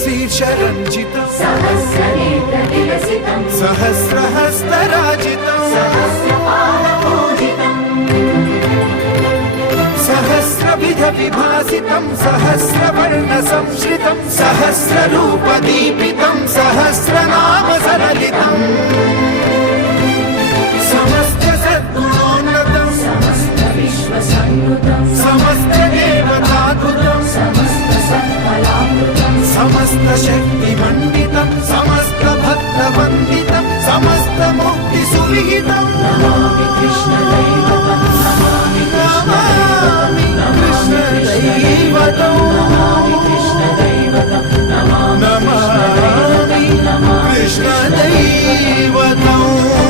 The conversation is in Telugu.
सहस्रशीर्षरञ्जितम् सहस्रनेत्रविलसितम् सहस्रहस्तराजितम् सहस्रपादपूजितम् सहस्रविधविभासितम् सहस्रवर्णसंश्रितम् सहस्ररूपदीपितम् సమస్త శక్తి మండితం సమస్త భక్త వందితం సమస్త ముక్తి సువిహితం. నమామి కృష్ణ దైవతం నమామి కృష్ణ దైవతం. నమామి కృష్ణ దైవతం నమామి కృష్ణ దైవతం. నమామి కృష్ణ దైవతం.